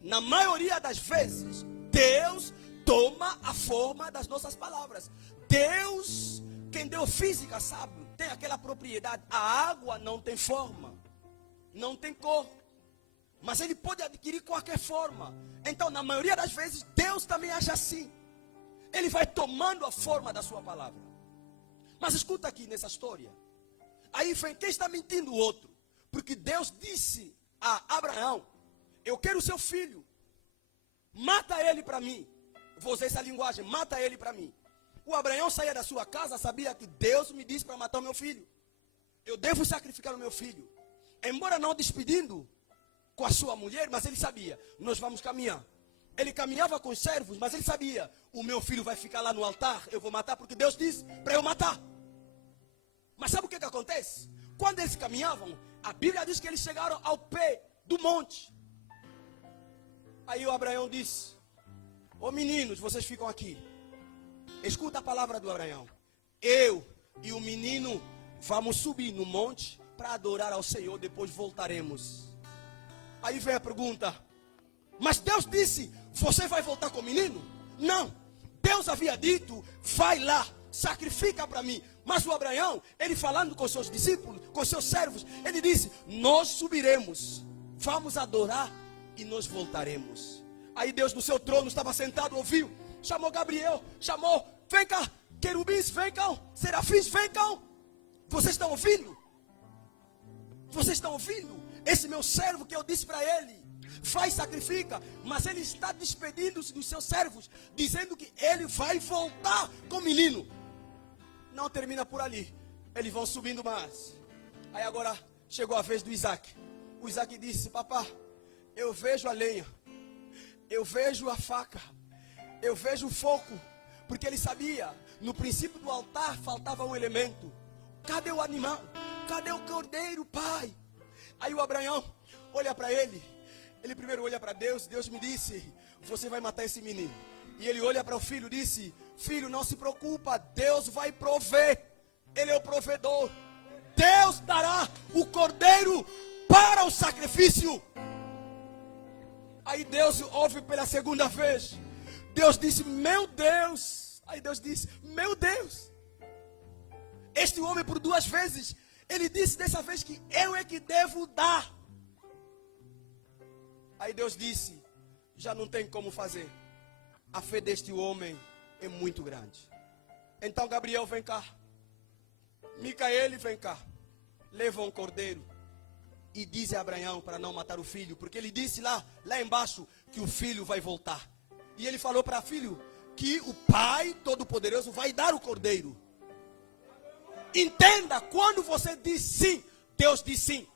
Na maioria das vezes, Deus toma a forma das nossas palavras. Deus, quem deu física, sabe, tem aquela propriedade. A água não tem forma, não tem cor, mas ele pode adquirir qualquer forma. Então, na maioria das vezes, Deus também age assim. Ele vai tomando a forma da sua palavra. Mas escuta aqui nessa história. Aí vem quem está mentindo o outro. Porque Deus disse a Abraão: eu quero o seu filho, mata ele para mim. Vou usar essa linguagem: mata ele para mim. O Abraão saía da sua casa, sabia que Deus me disse para matar o meu filho. Eu devo sacrificar o meu filho. Embora não despedindo com a sua mulher, mas ele sabia: nós vamos caminhar. Ele caminhava com os servos, mas ele sabia: o meu filho vai ficar lá no altar, eu vou matar porque Deus disse para eu matar. Mas sabe o que acontece? Quando eles caminhavam, a Bíblia diz que eles chegaram ao pé do monte. Aí o Abraão disse: ô meninos, vocês ficam aqui. Escuta a palavra do Abraão: eu e o menino vamos subir no monte para adorar ao Senhor, depois voltaremos. Aí vem a pergunta: mas Deus disse, você vai voltar com o menino? Não, Deus havia dito, vai lá, sacrifica para mim. Mas o Abraão, ele falando com seus discípulos, com seus servos, ele disse: nós subiremos, vamos adorar e nós voltaremos. Aí Deus no seu trono estava sentado, ouviu, chamou Gabriel, chamou: vem cá, querubins, vem cá, serafins, vem cá. Vocês estão ouvindo? Vocês estão ouvindo? Esse meu servo que eu disse para ele, vai, sacrifica. Mas ele está despedindo-se dos seus servos, dizendo que ele vai voltar com o menino. Não termina por ali, eles vão subindo mais. Aí agora chegou a vez do Isaac. O Isaac disse: papá, eu vejo a lenha, eu vejo a faca, Eu vejo o foco, porque ele sabia, no princípio do altar faltava um elemento. Cadê o animal? Cadê o cordeiro, pai? Aí o Abraão olha para ele. Ele primeiro olha para Deus. Deus me disse: você vai matar esse menino. E ele olha para o filho e disse: filho, não se preocupa, Deus vai prover. Ele é o provedor. Deus dará o cordeiro para o sacrifício. Aí Deus ouve pela segunda vez. Deus disse: meu Deus. Aí Deus disse: meu Deus. Este homem por duas vezes, ele disse dessa vez que eu é que devo dar. Aí Deus disse: já não tem como fazer. A fé deste homem é muito grande. Então Gabriel, vem cá. Micael, vem cá. Leva um cordeiro e diz a Abraão para não matar o filho, porque ele disse lá embaixo que o filho vai voltar. E ele falou para o filho que o Pai Todo-Poderoso vai dar o cordeiro. Entenda, quando você diz sim, Deus diz sim.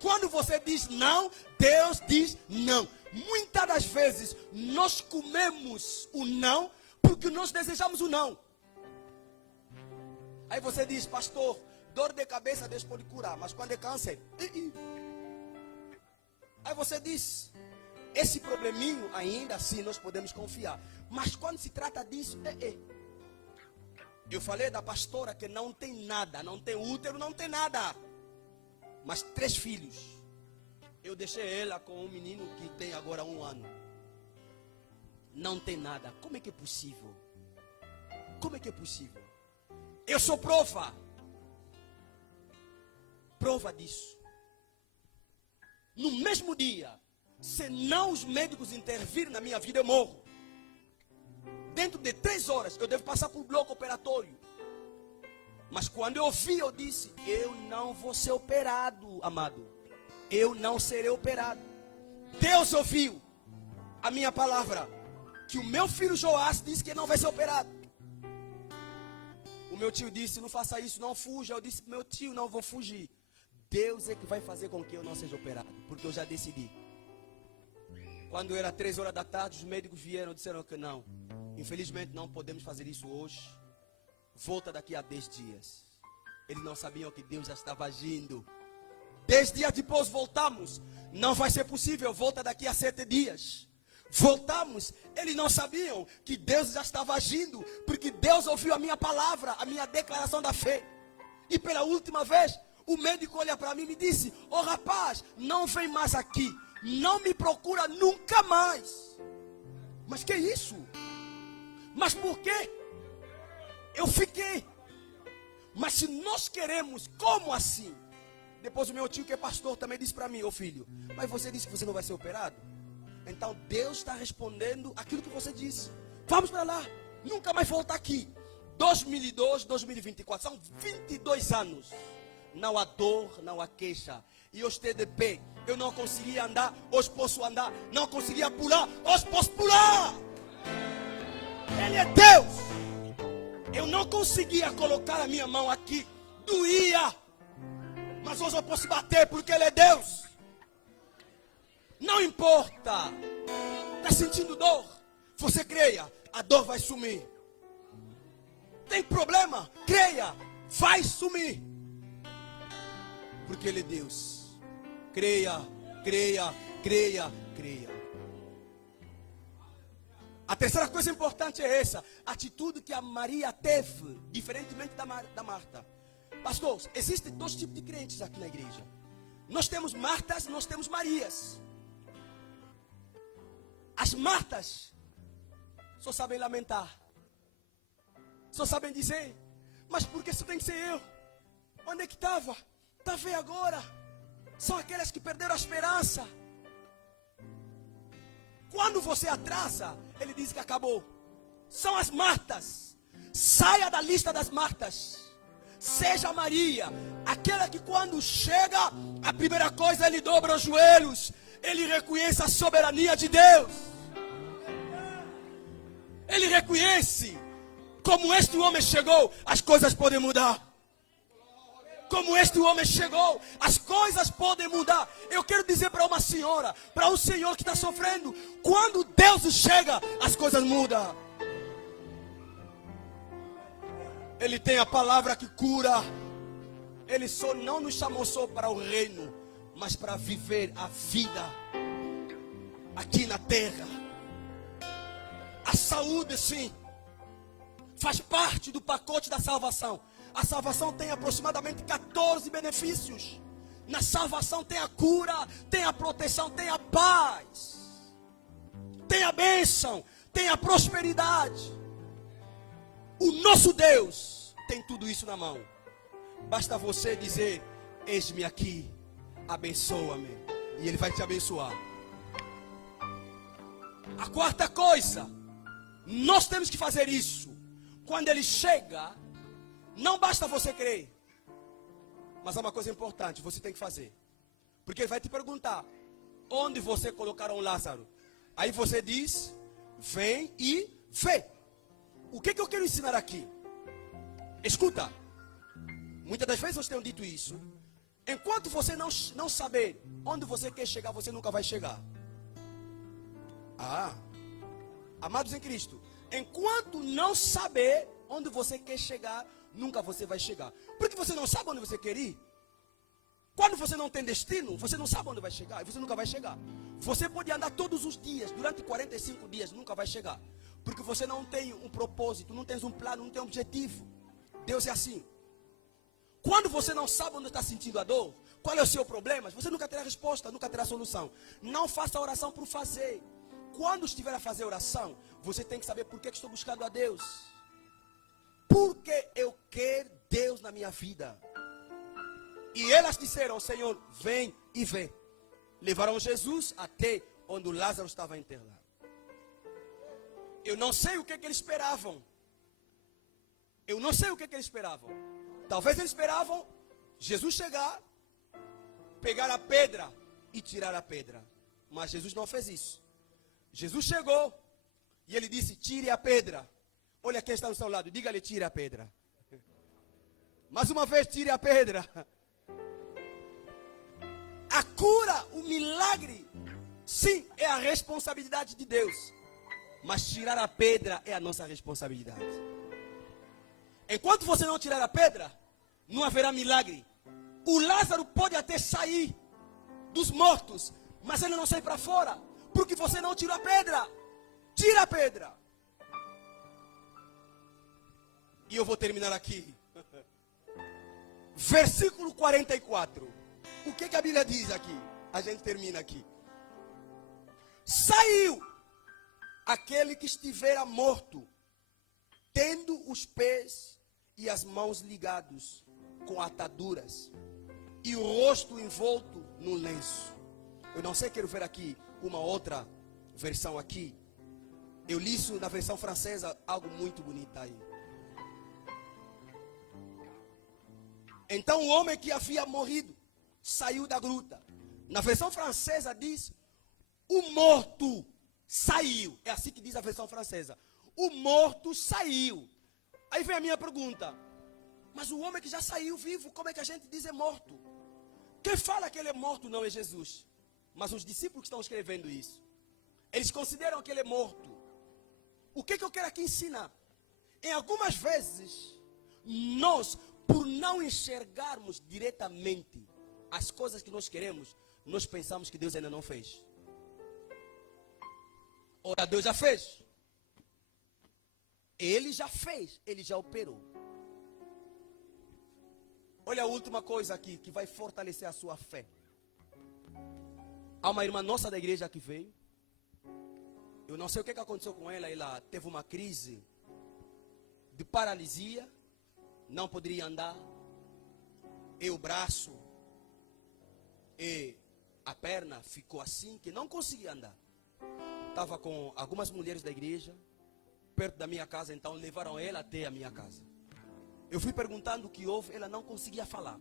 Quando você diz não, Deus diz não. Muitas das vezes nós comemos o não porque nós desejamos o não. Aí você diz: pastor, dor de cabeça Deus pode curar, mas quando é câncer, Aí você diz: esse probleminho ainda assim nós podemos confiar. Mas quando se trata disso, Eu falei da pastora que não tem nada, não tem útero, não tem nada, mas 3 filhos. Eu deixei ela com um menino que tem agora 1 ano. Não tem nada. Como é que é possível? Como é que é possível? Eu sou prova disso. No mesmo dia, se não os médicos intervirem na minha vida, eu morro. Dentro de 3 horas, eu devo passar por um bloco operatório. Mas quando eu vi, eu disse: eu não vou ser operado, amado. Eu não serei operado. Deus ouviu a minha palavra, que o meu filho Joás disse que não vai ser operado. O meu tio disse: não faça isso, não fuja. Eu disse: meu tio, não vou fugir. Deus é que vai fazer com que eu não seja operado, porque eu já decidi. Quando era 3 horas da tarde, os médicos vieram e disseram que não. Infelizmente não podemos fazer isso hoje. Volta daqui a 10 dias. Eles não sabiam que Deus já estava agindo. 10 dias depois voltamos. Não vai ser possível, volta daqui a 7 dias. Voltamos. Eles não sabiam que Deus já estava agindo, porque Deus ouviu a minha palavra, a minha declaração da fé. E pela última vez, o médico olha para mim e me disse: ô rapaz, não vem mais aqui. Não me procura nunca mais. Mas que isso? Mas por quê? Eu fiquei. Mas se nós queremos, como assim? Depois o meu tio, que é pastor, também disse para mim: ô filho, mas você disse que você não vai ser operado? Então Deus está respondendo aquilo que você disse. Vamos para lá, nunca mais voltar aqui. 2002, 2024, são 22 anos. Não há dor, não há queixa. E eu estou de pé. Eu não conseguia andar, hoje posso andar. Não conseguia pular, hoje posso pular. Ele é Deus. Eu não conseguia colocar a minha mão aqui, doía. Mas hoje eu posso bater porque Ele é Deus. Não importa. Está sentindo dor? Você creia, a dor vai sumir. Tem problema? Creia, vai sumir. Porque Ele é Deus. Creia, creia, creia, creia. A terceira coisa importante é essa: a atitude que a Maria teve, diferentemente da Marta. Pastor, existem 2 tipos de crentes aqui na igreja. Nós temos Martas e nós temos Marias. As Martas só sabem lamentar, só sabem dizer: mas por que isso tem que ser eu? Onde é que estava? Está vendo agora? São aquelas que perderam a esperança. Quando você atrasa, Ele diz que acabou. São as Martas. Saia da lista das Martas. Seja Maria, aquela que quando chega, a primeira coisa Ele dobra os joelhos. Ele reconhece a soberania de Deus. Ele reconhece: como este homem chegou, as coisas podem mudar. Como este homem chegou, as coisas podem mudar. Eu quero dizer para uma senhora, para um senhor que está sofrendo: quando Deus chega, as coisas mudam. Ele tem a palavra que cura. Ele só não nos chamou só para o reino, mas para viver a vida aqui na terra. A saúde, sim, faz parte do pacote da salvação. A salvação tem aproximadamente 14 benefícios. Na salvação tem a cura, tem a proteção, tem a paz, tem a bênção, tem a prosperidade. O nosso Deus tem tudo isso na mão. Basta você dizer: eis-me aqui, abençoa-me, e Ele vai te abençoar. A quarta coisa, nós temos que fazer isso. Quando Ele chega, não basta você crer, mas há uma coisa importante, você tem que fazer. Porque Ele vai te perguntar: onde você colocaram Lázaro? Aí você diz: vem e vê. O que eu quero ensinar aqui? Escuta. Muitas das vezes eu tenho dito isso. Enquanto você não saber onde você quer chegar, você nunca vai chegar. Amados em Cristo, enquanto não saber onde você quer chegar, nunca você vai chegar. Porque você não sabe onde você quer ir. Quando você não tem destino, você não sabe onde vai chegar, e você nunca vai chegar. Você pode andar todos os dias, durante 45 dias, nunca vai chegar. Porque você não tem um propósito, não tem um plano, não tem um objetivo. Deus é assim. Quando você não sabe onde está sentindo a dor, qual é o seu problema, você nunca terá resposta, nunca terá solução. Não faça oração por fazer. Quando estiver a fazer oração, você tem que saber por que estou buscando a Deus. Porque eu quero Deus na minha vida. E elas disseram: Senhor, vem e vê. Levaram Jesus até onde Lázaro estava enterrado. Eu não sei o que eles esperavam. Eu não sei o que eles esperavam. Talvez eles esperavam Jesus chegar, pegar a pedra e tirar a pedra. Mas Jesus não fez isso. Jesus chegou e Ele disse: tire a pedra. Olha quem está ao seu lado, diga-lhe: tire a pedra. Mais uma vez, tire a pedra. A cura, o milagre, sim, é a responsabilidade de Deus. Mas tirar a pedra é a nossa responsabilidade. Enquanto você não tirar a pedra, não haverá milagre. O Lázaro pode até sair dos mortos, mas ele não sai para fora, porque você não tirou a pedra. Tira a pedra. E eu vou terminar aqui. Versículo 44. O que a Bíblia diz aqui? A gente termina aqui. Saiu aquele que estivera morto, tendo os pés e as mãos ligados com ataduras, e o rosto envolto num lenço. Eu não sei, quero ver aqui uma outra versão aqui. Eu li isso na versão francesa, algo muito bonito aí. Então o homem que havia morrido saiu da gruta. Na versão francesa diz: o morto saiu. É assim que diz a versão francesa. O morto saiu. Aí vem a minha pergunta: mas o homem que já saiu vivo, como é que a gente diz é morto? Quem fala que ele é morto não é Jesus, mas os discípulos que estão escrevendo isso. Eles consideram que ele é morto. O que eu quero aqui ensinar? Em algumas vezes, nós, por não enxergarmos diretamente as coisas que nós queremos, nós pensamos que Deus ainda não fez. Ora, Deus já fez. Ele já fez, Ele já operou. Olha a última coisa aqui, que vai fortalecer a sua fé. Há uma irmã nossa da igreja que veio. Eu não sei o que aconteceu com ela. Ela teve uma crise de paralisia. Não poderia andar. E o braço e a perna ficou assim, que não conseguia andar. Estava com algumas mulheres da igreja perto da minha casa, então levaram ela até a minha casa. Eu fui perguntando o que houve, ela não conseguia falar.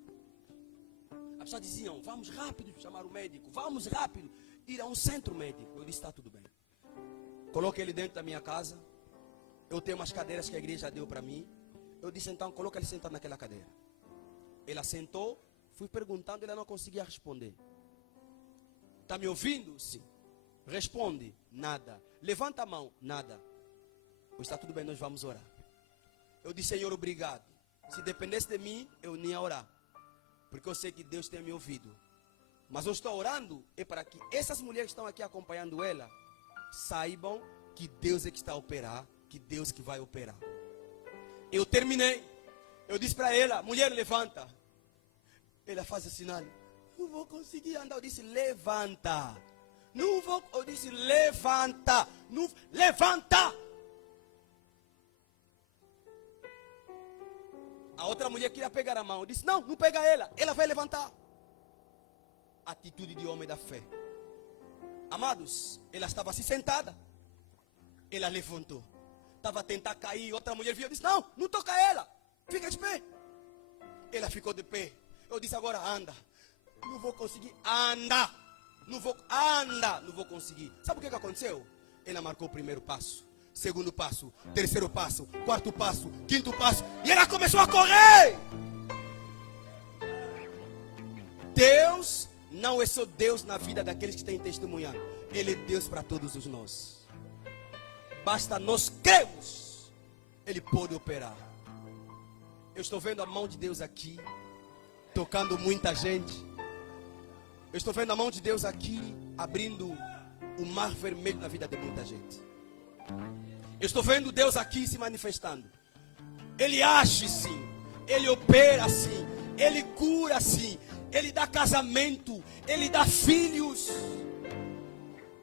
As pessoas diziam: vamos rápido chamar o médico, vamos rápido ir a um centro médico. Eu disse: está tudo bem. Coloquei ele dentro da minha casa. Eu tenho umas cadeiras que a igreja deu para mim. Eu disse: então coloca ele sentado naquela cadeira. Ela sentou, fui perguntando, ela não conseguia responder. Está me ouvindo? Sim. Responde: nada. Levanta a mão: nada. Pois está tudo bem, nós vamos orar. Eu disse: Senhor, obrigado. Se dependesse de mim, eu nem ia orar. Porque eu sei que Deus tem me ouvido. Mas eu estou orando é para que essas mulheres que estão aqui acompanhando ela saibam que Deus é que está a operar, que Deus que vai operar. Eu terminei. Eu disse para ela, mulher, levanta. Ela faz o sinal. Não vou conseguir andar. Eu disse, levanta. Não vou. Eu disse, levanta. Não, levanta. A outra mulher queria pegar a mão. Eu disse, não pega ela. Ela vai levantar. Atitude de homem da fé. Amados, ela estava assim sentada. Ela levantou. Estava a tentar cair. Outra mulher viu. Eu disse, não toca ela. Fica de pé. Ela ficou de pé. Eu disse, agora anda. Não vou conseguir. Anda. Não vou conseguir. Sabe o que aconteceu? Ela marcou o primeiro passo. Segundo passo. Terceiro passo. Quarto passo. Quinto passo. E ela começou a correr. Deus não é só Deus na vida daqueles que têm testemunhado. Ele é Deus para todos os nós. Basta nós cremos. Ele pode operar. Eu estou vendo a mão de Deus aqui, tocando muita gente. Eu estou vendo a mão de Deus aqui, abrindo o mar vermelho na vida de muita gente. Eu estou vendo Deus aqui se manifestando. Ele age sim. Ele opera sim. Ele cura sim. Ele dá casamento. Ele dá filhos.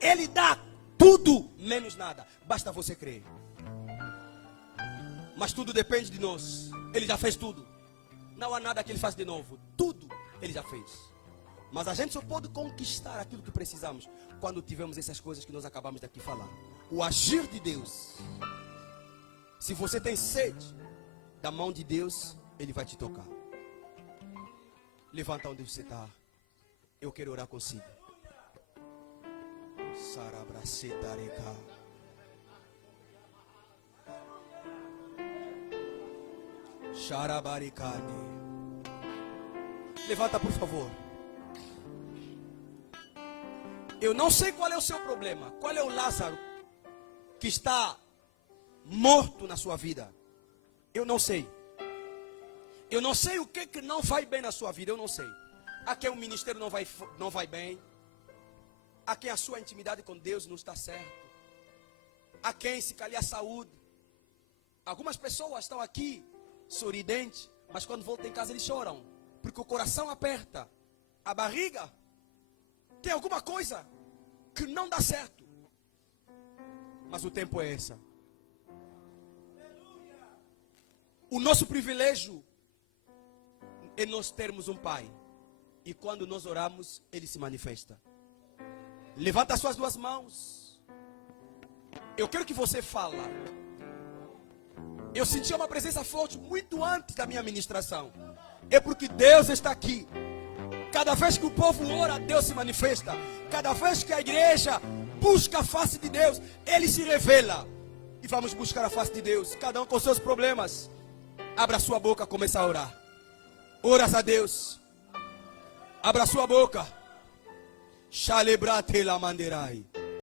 Ele dá tudo, menos nada. Basta você crer. Mas tudo depende de nós. Ele já fez tudo. Não há nada que ele faça de novo. Tudo ele já fez. Mas a gente só pode conquistar aquilo que precisamos quando tivermos essas coisas que nós acabamos de aqui falar. O agir de Deus. Se você tem sede da mão de Deus, Ele vai te tocar. Levanta onde você está. Eu quero orar consigo. Sarabracetareka. Xarabaricane. Levanta, por favor. Eu não sei qual é o seu problema. Qual é o Lázaro que está morto na sua vida? Eu não sei. Eu não sei o que não vai bem na sua vida. Eu não sei. A quem o ministério não vai bem. A quem a sua intimidade com Deus não está certo. A quem se calhar a saúde. Algumas pessoas estão aqui sorridentes, mas quando voltam em casa eles choram. Porque o coração aperta. A barriga. Tem alguma coisa que não dá certo. Mas o tempo é esse. O nosso privilégio é nós termos um Pai. E quando nós oramos, Ele se manifesta. Levanta as suas duas mãos. Eu quero que você fale. Eu senti uma presença forte muito antes da minha ministração. É porque Deus está aqui. Cada vez que o povo ora, Deus se manifesta. Cada vez que a igreja busca a face de Deus, Ele se revela. E vamos buscar a face de Deus. Cada um com seus problemas. Abra sua boca, começa a orar. Oras a Deus. Abra sua boca. Shalebrate la manderai.